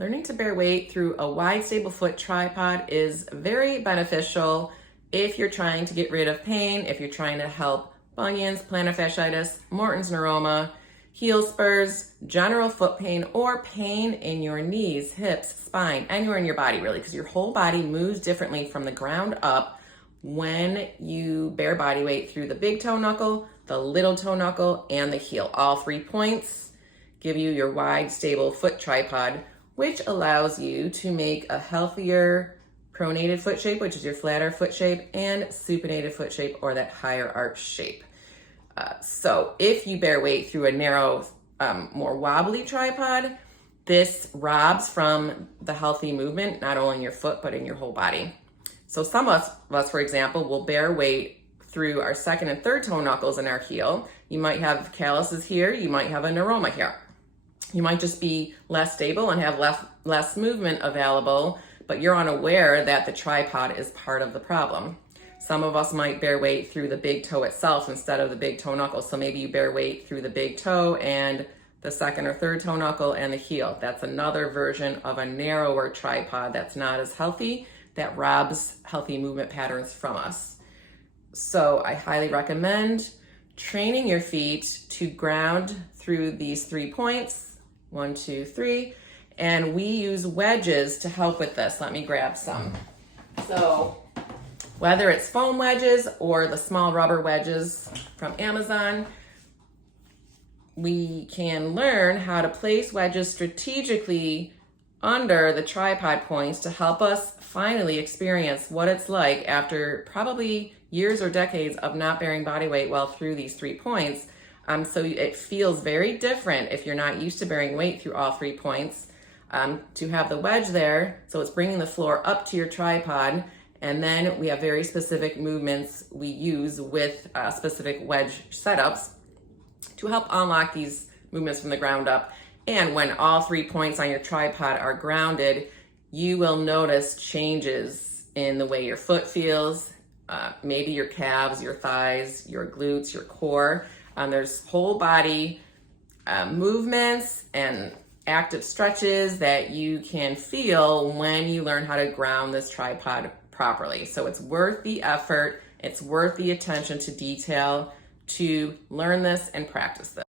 Learning to bear weight through a wide, stable foot tripod is very beneficial if you're trying to get rid of pain, if you're trying to help bunions, plantar fasciitis, Morton's neuroma, heel spurs, general foot pain, or pain in your knees, hips, spine, anywhere in your body really, because your whole body moves differently from the ground up when you bear body weight through the big toe knuckle, the little toe knuckle, and the heel. All 3 points give you your wide, stable foot tripod, which allows you to make a healthier pronated foot shape, which is your flatter foot shape, and supinated foot shape, or that higher arch shape. So if you bear weight through a narrow, more wobbly tripod, this robs from the healthy movement, not only in your foot, but in your whole body. So some of us, for example, will bear weight through our second and third toe knuckles in our heel. You might have calluses here, you might have a neuroma here. You might just be less stable and have less movement available, but you're unaware that the tripod is part of the problem. Some of us might bear weight through the big toe itself instead of the big toe knuckle. So maybe you bear weight through the big toe and the second or third toe knuckle and the heel. That's another version of a narrower tripod that's not as healthy, that robs healthy movement patterns from us. So I highly recommend training your feet to ground through these 3 points. 1, 2, 3. And we use wedges to help with this. Let me grab some. So whether it's foam wedges or the small rubber wedges from Amazon, we can learn how to place wedges strategically under the tripod points to help us finally experience what it's like after probably years or decades of not bearing body weight well through these 3 points. So it feels very different if you're not used to bearing weight through all 3 points. To have the wedge there, so it's bringing the floor up to your tripod, and then we have very specific movements we use with specific wedge setups to help unlock these movements from the ground up. And when all 3 points on your tripod are grounded, you will notice changes in the way your foot feels, maybe your calves, your thighs, your glutes, your core. There's whole body movements and active stretches that you can feel when you learn how to ground this tripod properly. So it's worth the effort, it's worth the attention to detail to learn this and practice this.